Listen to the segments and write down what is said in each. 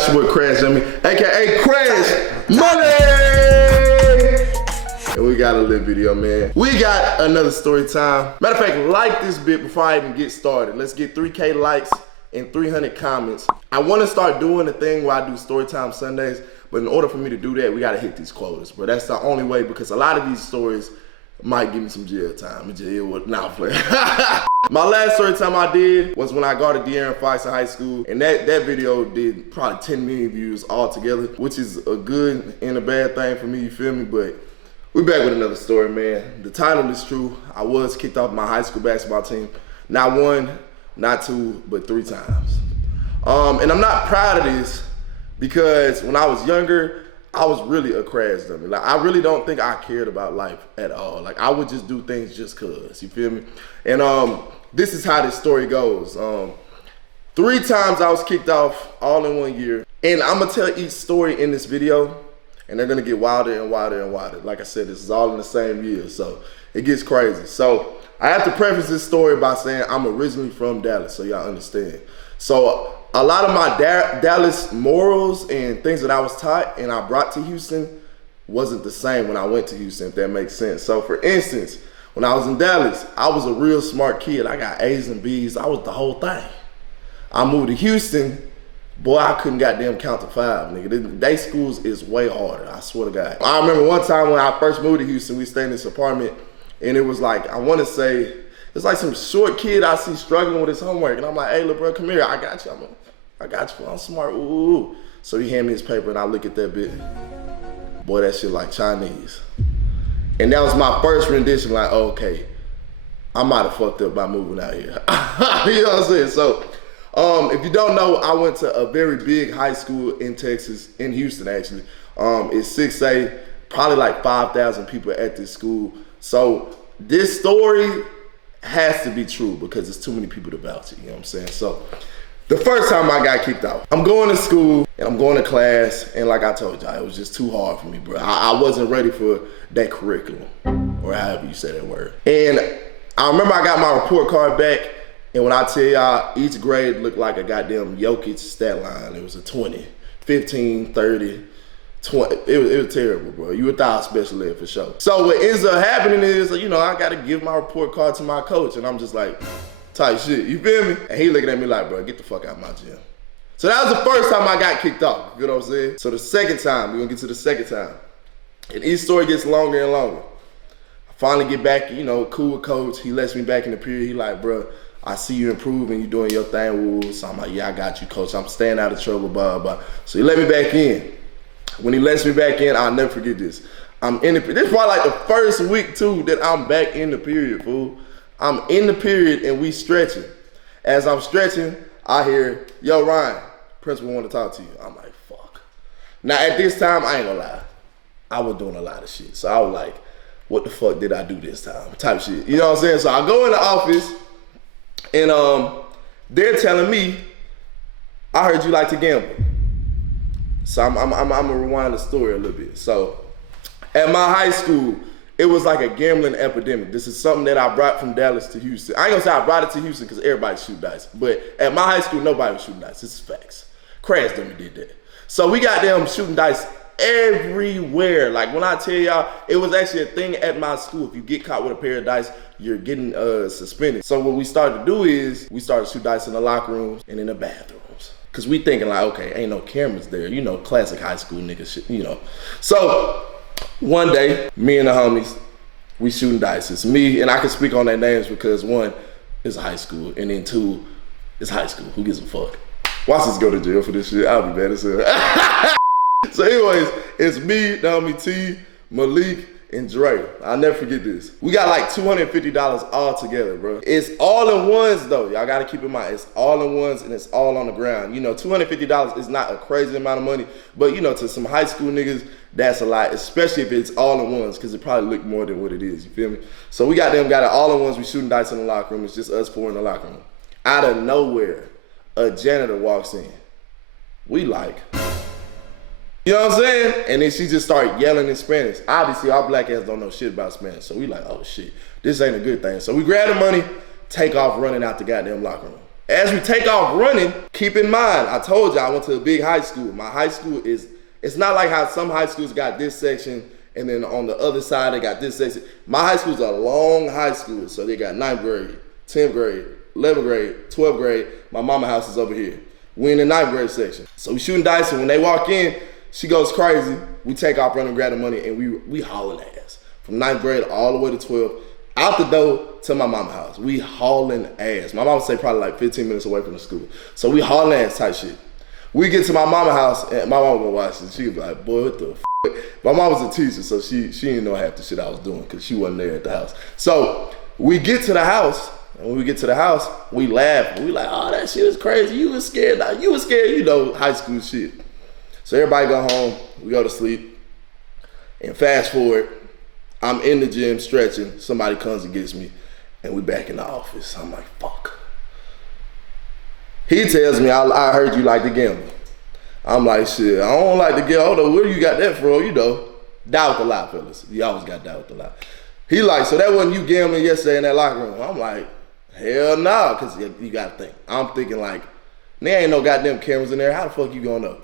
it's your boy Crash Dummy, aka Crash Money! And we got a lit video, man. We got another story time. Matter of fact, like this bit before I even get started. Let's get 3K likes and 300 comments. I want to start doing the thing where I do story time Sundays, but in order for me to do that, we got to hit these quotas, bro. That's the only way, because a lot of these stories might give me some jail time. My last story time I did was when I guarded De'Aaron Fox in high school, and that video did probably 10 million views altogether, which is a good and a bad thing for me, you feel me? But we back with another story, man. The title is true. I was kicked off my high school basketball team. Not one, not two, but 3 times. And I'm not proud of this because when I was younger, I was really a crash dummy. Like, I really don't think I cared about life at all. Like, I would just do things just cause, you feel me? And this is how this story goes. 3 times I was kicked off all in 1 year. And I'm gonna tell each story in this video, and they're gonna get wilder and wilder and wilder. Like I said, this is all in the same year, so it gets crazy. So I have to preface this story by saying I'm originally from Dallas, so y'all understand. So a lot of my Dallas morals and things that I was taught and I brought to Houston wasn't the same when I went to Houston, if that makes sense. So for instance, when I was in Dallas, I was a real smart kid. I got A's and B's. I was the whole thing. I moved to Houston, boy, I couldn't goddamn count to 5, nigga. They schools is way harder, I swear to God. I remember one time when I first moved to Houston, we stayed in this apartment, and it was like, I wanna say, it's like some short kid I see struggling with his homework, and I'm like, hey, little bro, come here, I got you, I got you, I'm smart, ooh. So he handed me his paper, and I look at that bit. Boy, that shit like Chinese. And that was my first rendition, like, okay, I might have fucked up by moving out here. You know what I'm saying? So, if you don't know, I went to a very big high school in Texas, in Houston actually. It's 6A, probably like 5,000 people at this school. So this story has to be true because there's too many people to vouch it, you know what I'm saying? So the first time I got kicked out, I'm going to school and I'm going to class, and like I told y'all, it was just too hard for me, bro. I wasn't ready for that curriculum, or however you say that word. And I remember I got my report card back, and when I tell y'all, each grade looked like a goddamn Jokic stat line. It was a 20, 15, 30, 20. It was terrible, bro. You would thought special ed for sure. So what ends up happening is, you know, I got to give my report card to my coach, and I'm just like, tight shit, you feel me? And he looking at me like, bro, get the fuck out of my gym. So that was the first time I got kicked off, you know what I'm saying? So the second time, we're gonna get to the second time. And each story gets longer and longer. I finally get back, you know, cool with coach. He lets me back in the period. He like, bro, I see you improving, you doing your thing. Woo. So I'm like, yeah, I got you, coach. I'm staying out of trouble, blah, blah. So he let me back in. When he lets me back in, I'll never forget this. I'm in the, this is probably like the first week too that I'm back in the period, fool. I'm in the period and we stretching. As I'm stretching, I hear, yo, Ryan, principal want to talk to you. I'm like, fuck. Now at this time, I ain't gonna lie. I was doing a lot of shit. So I was like, what the fuck did I do this time? Type shit. You know what I'm saying? So I go in the office and they're telling me, I heard you like to gamble. So I'm gonna rewind the story a little bit. So at my high school, it was like a gambling epidemic. This is something that I brought from Dallas to Houston. I ain't gonna say I brought it to Houston because everybody shoot dice, but at my high school, nobody was shooting dice. This is facts. Crash Dummy did that. So we got them shooting dice everywhere. Like when I tell y'all, it was actually a thing at my school. If you get caught with a pair of dice, you're getting suspended. So what we started to do is we started to shoot dice in the locker rooms and in the bathrooms. Cause we thinking like, okay, ain't no cameras there. You know, classic high school nigga shit, you know. So one day, me and the homies, we shooting dice. It's me, and I can speak on their names because 1, it's high school, and then 2, it's high school. Who gives a fuck? Watch us go to jail for this shit. I'll be mad as hell. So anyways, it's me, the homie T, Malik, and Dre. I'll never forget this. We got like $250 all together, bro. It's all in ones though. Y'all gotta keep in mind, it's all in ones and it's all on the ground. You know, $250 is not a crazy amount of money, but you know, to some high school niggas, that's a lot, especially if it's all in ones, because it probably look more than what it is, you feel me? So we got it all in ones, we shooting dice in the locker room. It's just us 4 in the locker room. Out of nowhere, a janitor walks in. We like, you know what I'm saying? And then she just started yelling in Spanish. Obviously, our black ass don't know shit about Spanish. So we like, oh shit, this ain't a good thing. So we grab the money, take off running out the goddamn locker room. As we take off running, keep in mind, I told you I went to a big high school. My high school it's not like how some high schools got this section and then on the other side they got this section. My high school's a long high school, so they got 9th grade, 10th grade, 11th grade, 12th grade. My mama house is over here. We in the 9th grade section. So we shooting dice, and when they walk in, she goes crazy. We take off running, grab the money, and we hauling ass. From 9th grade all the way to 12th, out the door to my mama house. We hauling ass. My mama say probably like 15 minutes away from the school. So we hauling ass type shit. We get to my mama house, and my mama gonna watch this. She was like, boy, what the f***? My mom was a teacher, so she didn't know half the shit I was doing because she wasn't there at the house. So we get to the house, and when we get to the house, we laugh. We like, oh, that shit was crazy. You was scared. Now, you was scared, you know, high school shit. So everybody go home. We go to sleep. And fast forward, I'm in the gym stretching. Somebody comes and gets me, and we back in the office. I'm like, fuck. He tells me, I heard you like to gamble. I'm like, shit, I don't like to gamble. Hold on, where you got that from? You know, die with the lie, fellas. You always got die with the lie. He like, so that wasn't you gambling yesterday in that locker room? I'm like, hell nah, because you got to think. I'm thinking like, there ain't no goddamn cameras in there. How the fuck you gonna know?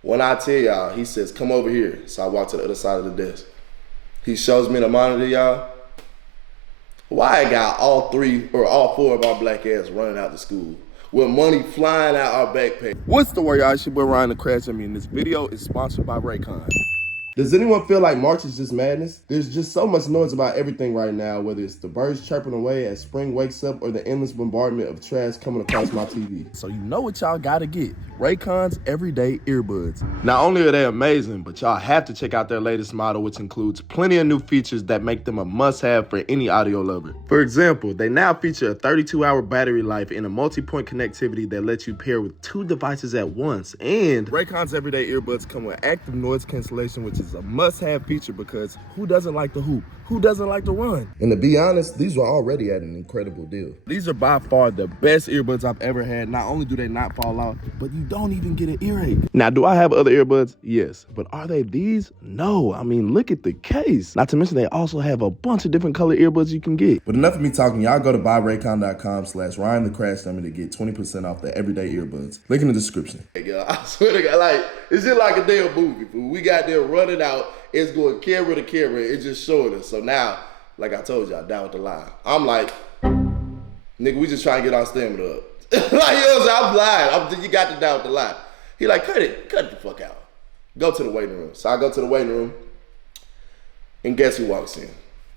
When I tell y'all, he says, come over here. So I walk to the other side of the desk. He shows me the monitor, y'all. Why I got all 3 or all 4 of our black ass running out to school with money flying out our backpack? What's the word, y'all? It's your boy RyanTheCrashDummy, and this video is sponsored by Raycon. Does anyone feel like March is just madness? There's just so much noise about everything right now, whether it's the birds chirping away as spring wakes up or the endless bombardment of trash coming across my TV. So you know what y'all gotta get. Raycon's everyday earbuds. Not only are they amazing, but y'all have to check out their latest model, which includes plenty of new features that make them a must-have for any audio lover. For example, they now feature a 32-hour battery life and a multi-point connectivity that lets you pair with 2 devices at once. And Raycon's everyday earbuds come with active noise cancellation, which is a must-have feature because who doesn't like to hoop? Who doesn't like to run? And to be honest, these were already at an incredible deal. These are by far the best earbuds I've ever had. Not only do they not fall out, but you don't even get an earache. Now, do I have other earbuds? Yes. But are they these? No. I mean, look at the case. Not to mention they also have a bunch of different color earbuds you can get. But enough of me talking. Y'all go to buyraycon.com/RyanTheCrashDummy to get 20% off the everyday earbuds. Link in the description. Hey, girl, I swear to God, like, it's just like a damn movie, fool. We got there running out. It's going camera to camera. It's just showing us. So now, like I told y'all, down with the line. I'm like, nigga, we just trying to get our stamina up. Like, you know what I'm saying? I'm lying. You got to down with the line. He like, cut it the fuck out. Go to the waiting room. So I go to the waiting room, and guess who walks in?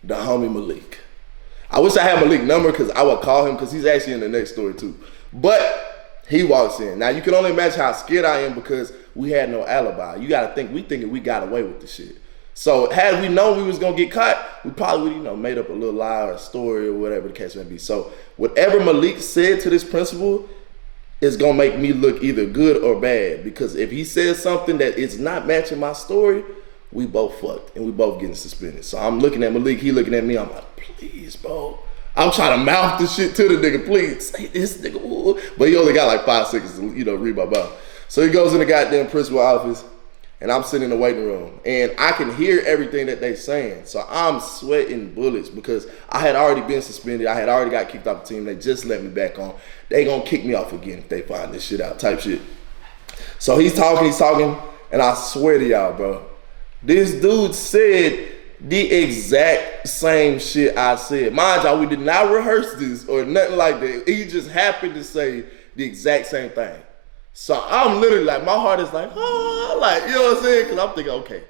The homie Malik. I wish I had Malik's number because I would call him because he's actually in the next story too. But he walks in. Now you can only imagine how scared I am because we had no alibi. You got to think, we thinking we got away with the shit. So had we known we was gonna get caught, we probably would, made up a little lie or a story or whatever the case may be. So whatever Malik said to this principal is gonna make me look either good or bad, because if he says something that is not matching my story, we both fucked and we both getting suspended. So I'm looking at Malik, he looking at me, I'm like, please, bro. I'm trying to mouth this shit to the nigga, please say this nigga. Ooh. But he only got like 5 seconds to, read my mouth. So he goes in the goddamn principal office, and I'm sitting in the waiting room, and I can hear everything that they saying. So I'm sweating bullets because I had already been suspended. I had already got kicked off the team. They just let me back on. They gonna kick me off again if they find this shit out, type shit. So he's talking, and I swear to y'all, bro, this dude said the exact same shit I said. Mind y'all, we did not rehearse this or nothing like that. He just happened to say the exact same thing. So I'm literally like, my heart is like, oh, like, you know what I'm saying? Because I'm thinking, okay,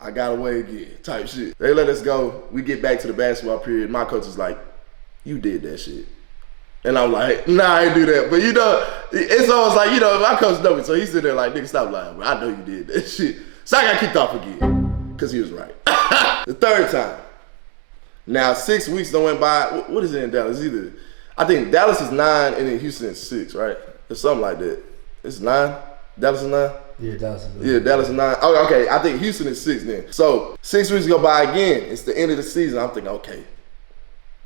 I got away again, type shit. They let us go. We get back to the basketball period. My coach is like, you did that shit. And I'm like, nah, I ain't do that. But it's almost like, my coach knows me. So he's sitting there like, nigga, stop lying, bro. I know you did that shit. So I got kicked off again, because he was right. The third time. Now, 6 weeks done went by. What is it in Dallas? I think Dallas is 9 and then Houston is 6, right? Or something like that. It's 9? Dallas is 9? Yeah, Dallas is 9. Yeah, Dallas is 9. Oh, okay, I think Houston is 6 then. So 6 weeks go by again. It's the end of the season. I'm thinking, okay,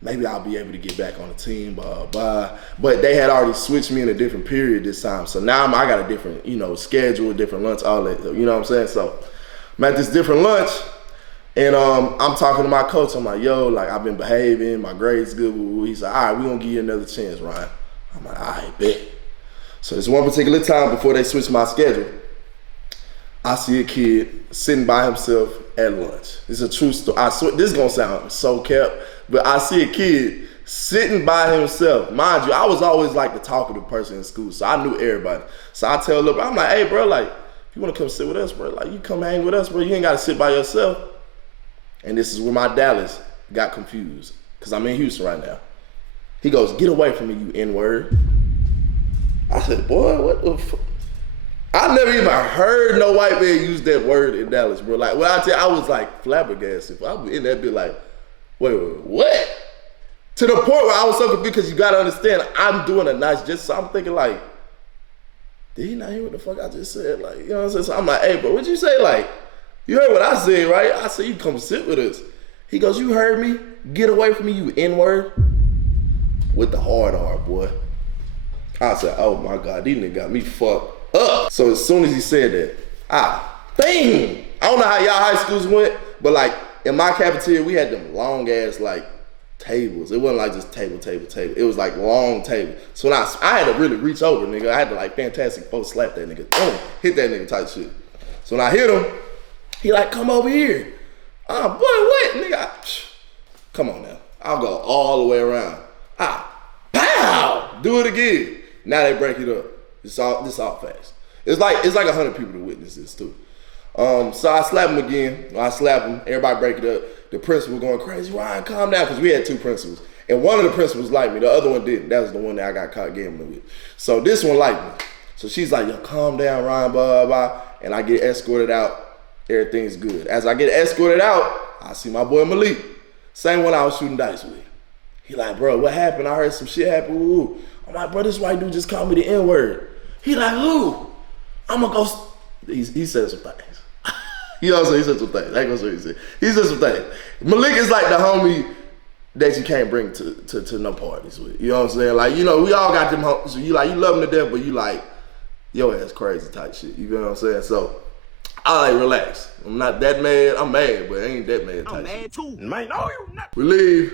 maybe I'll be able to get back on the team, blah, blah. But they had already switched me in a different period this time. So now I got a different, schedule, different lunch, all that. You know what I'm saying? So I'm at this different lunch, and I'm talking to my coach. I'm like, yo, like, I've been behaving. My grades good. He's like, all right, we're going to give you another chance, Ryan. I'm like, all right, bet. So this one particular time before they switched my schedule, I see a kid sitting by himself at lunch. It's a true story. I swear, this is gonna sound so kept, but I see a kid sitting by himself. Mind you, I was always like the talkative person in school, so I knew everybody. So I tell little bro, I'm like, hey bro, like, if you wanna come sit with us, bro, like you come hang with us, bro, you ain't gotta sit by yourself. And this is where my Dallas got confused, cause I'm in Houston right now. He goes, get away from me, you N-word. I said, boy, what the fuck? I never even heard no white man use that word in Dallas, bro. Like, well, I tell you, I was like flabbergasted. I was in that bit like, wait, what? To the point where I was so confused because you gotta understand, I'm doing a nice gesture. So I'm thinking like, did he not hear what the fuck I just said? Like, you know what I'm saying? So I'm like, hey, bro, what'd you say? Like, you heard what I said, right? I said, you come sit with us. He goes, you heard me? Get away from me, you N-word. With the hard R, boy. I said, oh my God, these niggas got me fucked up. So as soon as he said that, bang! I don't know how y'all high schools went, but like in my cafeteria, we had them long ass like tables. It wasn't like just table. It was like long table. So when I had to really reach over, nigga. I had to like Fantastic Four slap that nigga. Boom, hit that nigga type shit. So when I hit him, he like, come over here. Boy, what? Nigga, come on now. I'll go all the way around. Pow! Do it again. Now they break it up. This all fast. It's like 100 people to witness this too. So I slap him again. I slap him. Everybody break it up. The principal going crazy. Ryan, calm down, because we had two principals, and one of the principals liked me. The other one didn't. That was the one that I got caught gambling with. So this one liked me. So she's like, yo, calm down, Ryan, blah, blah, blah. And I get escorted out. Everything's good. As I get escorted out, I see my boy Malik, same one I was shooting dice with. He like, bro, what happened? I heard some shit happen. Ooh. I'm like, bro, this white dude just called me the N-word. He like, who? I'm gonna go. He said some things. You know what I'm saying? He said some things. I ain't gonna say what he said. He said some things. Malik is like the homie that you can't bring to no parties with. You know what I'm saying? Like, you know, we all got them homies. So you love them to death, but you like, yo ass crazy type shit. You know what I'm saying? So I like relax. I'm not that mad. I'm mad, but I ain't that mad type I'm mad shit. too. Man, no, you're not. We leave.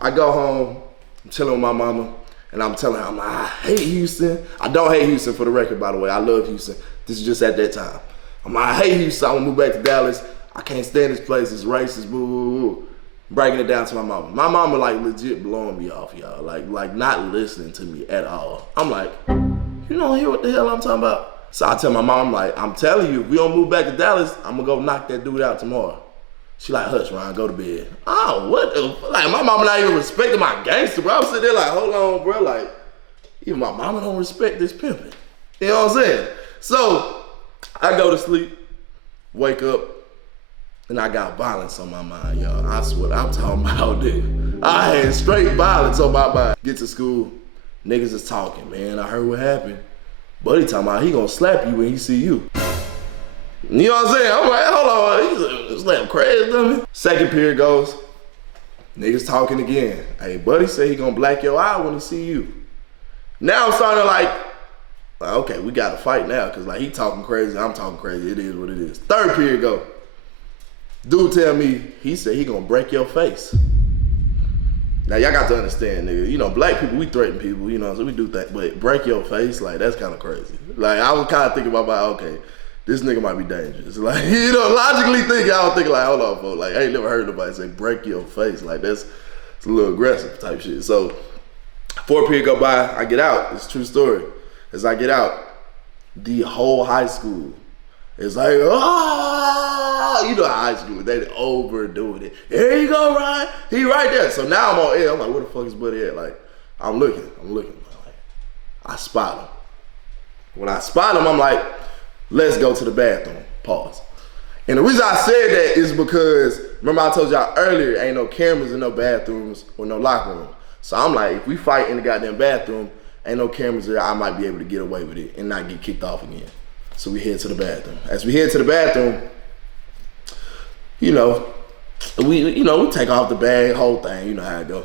I go home. I'm chilling with my mama. And I'm telling her, I'm like, I hate Houston. I don't hate Houston, for the record, by the way. I love Houston. This is just at that time. I'm like, I hate Houston. I want to move back to Dallas. I can't stand this place. It's racist, boo, boo, boo. Breaking it down to my mama. My mama, like, legit blowing me off, y'all. Like not listening to me at all. I'm like, you don't hear what the hell I'm talking about? So I tell my mom, I'm like, I'm telling you, if we don't move back to Dallas, I'm going to go knock that dude out tomorrow. She like, hush, Ryan, go to bed. Oh, what the, like, my mama not even respecting my gangster, bro. I'm sitting there like, hold on, bro. Like, even my mama don't respect this pimping. You know what I'm saying? So, I go to sleep, wake up, and I got violence on my mind, y'all. I swear, I'm talking about this. I had straight violence on my mind. Get to school, niggas is talking, man. I heard what happened. Buddy talking about he gonna slap you when he see you. You know what I'm saying? I'm like, hold on, he's like crazy, dummy. Second period goes, niggas talking again. Hey, buddy say he gonna black your eye when he see you. Now I'm starting to like, okay, we gotta fight now, cause like he talking crazy, I'm talking crazy. It is what it is. Third period go. Dude tell me, he said he gonna break your face. Now y'all got to understand, nigga, you know, black people, we threaten people, you know, so we do that, but break your face, like that's kind of crazy. Like I was kind of thinking about, okay, this nigga might be dangerous. Like, you know, logically thinking, I was thinking like, hold on, folks. Like, I ain't never heard nobody say break your face. Like, it's a little aggressive type shit. So, 4 period go by, I get out. It's a true story. As I get out, the whole high school is like, oh, you know how high school, they overdoing it. Here you go, Ryan. He right there. So now I'm on air. I'm like, where the fuck is buddy at? Like, I'm looking. Like, I spot him. When I spot him, I'm like, let's go to the bathroom, pause. And the reason I said that is because, remember I told y'all earlier, ain't no cameras in no bathrooms or no locker room. So I'm like, if we fight in the goddamn bathroom, ain't no cameras there, I might be able to get away with it and not get kicked off again. So we head to the bathroom. As we head to the bathroom, we take off the bag, whole thing, you know how it go.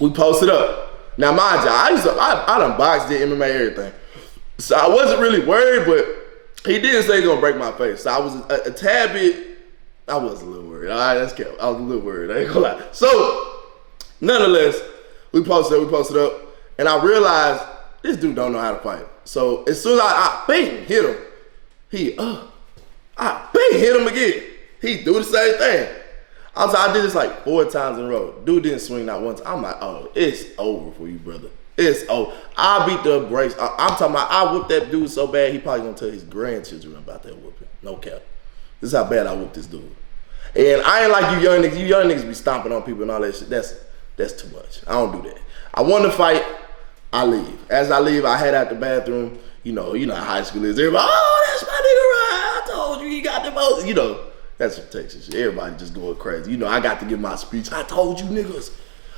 We post it up. Now mind you, I done boxed it, MMA, everything. So I wasn't really worried, but he didn't say he's gonna break my face. So I was a tad bit, I was a little worried. All right, that's kept. I was a little worried, I ain't gonna lie. So, nonetheless, we posted up, and I realized this dude don't know how to fight. So as soon as I bang, hit him, I bang, hit him again. He do the same thing. I did this like 4 times in a row. Dude didn't swing not once. I'm like, oh, it's over for you, brother. It's over. I beat the brakes. I'm talking about, I whooped that dude so bad, he probably gonna tell his grandchildren about that whooping. No cap. This is how bad I whooped this dude. And I ain't like you young niggas. You young niggas be stomping on people and all that shit. That's too much. I don't do that. I want to fight, I leave. As I leave, I head out the bathroom. You know how high school is. Everybody, oh, that's my nigga Ryan. I told you he got the most. You know, that's some Texas shit. Everybody just going crazy. You know, I got to give my speech. I told you niggas.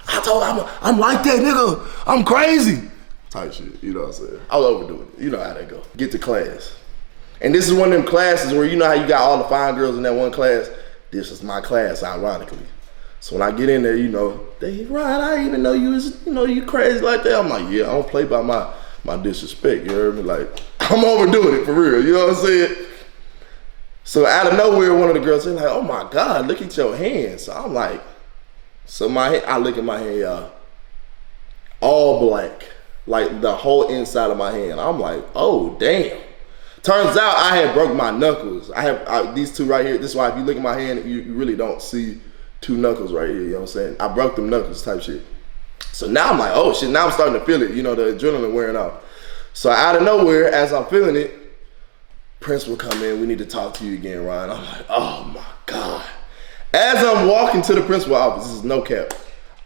I'm like that nigga. I'm crazy. Type shit. You know what I'm saying? I was overdoing it. You know how that go. Get to class. And this is one of them classes where you know how you got all the fine girls in that one class? This is my class, ironically. So when I get in there, you know, Ryan, I didn't even know you was, you crazy like that. I'm like, yeah, I don't play by my disrespect, you heard me? Like, I'm overdoing it for real, you know what I'm saying? So out of nowhere, one of the girls said like, oh my God, look at your hands. So I'm like, I look at my hand, y'all, all black, like the whole inside of my hand. I'm like, oh damn. Turns out I had broke my knuckles. I have these two right here. This is why if you look at my hand, you really don't see 2 knuckles right here, you know what I'm saying? I broke them knuckles type shit. So now I'm like, oh shit, now I'm starting to feel it, the adrenaline wearing off. So out of nowhere, as I'm feeling it, principal come in, we need to talk to you again, Ryan. I'm like, oh my God. As I'm walking to the principal office, this is no cap,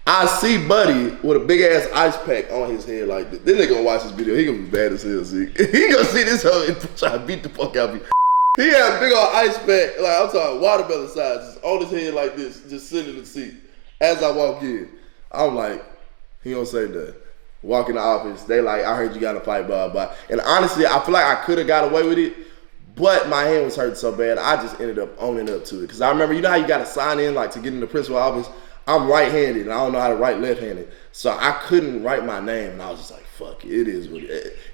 I see Buddy with a big ass ice pack on his head like this. This nigga gonna watch this video, he gonna be bad as hell, see. He gonna see this hoe and try to beat the fuck out of me. He had a big old ice pack, like I'm talking watermelon size, just on his head like this, just sitting in the seat. As I walk in, I'm like, he don't say that. Walk in the office, they like, I heard you got to fight, blah, blah. And honestly, I feel like I could have got away with it, but my hand was hurting so bad, I just ended up owning up to it. Because I remember, you know how you got to sign in, like to get in the principal office? I'm right-handed, and I don't know how to write left-handed. So I couldn't write my name, and I was just like, fuck it, it is what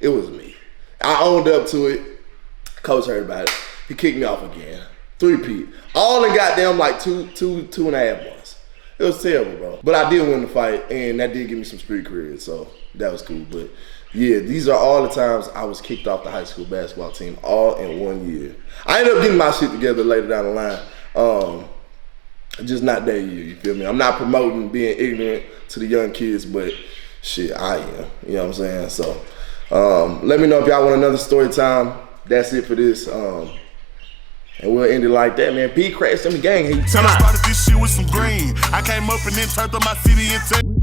it was me. I owned up to it. Coach heard about it. He kicked me off again. 3-peat. All in goddamn like two and a half months. It was terrible, bro. But I did win the fight, and that did give me some street cred, so that was cool. But yeah, these are all the times I was kicked off the high school basketball team, all in 1 year. I ended up getting my shit together later down the line. Just not that year, you feel me? I'm not promoting being ignorant to the young kids, but shit, I am. You know what I'm saying? So let me know if y'all want another story time. That's it for this. And we'll end it like that, man. B Crash, them gang. Hey, I started this shit with some green. I came up and then turned on my city into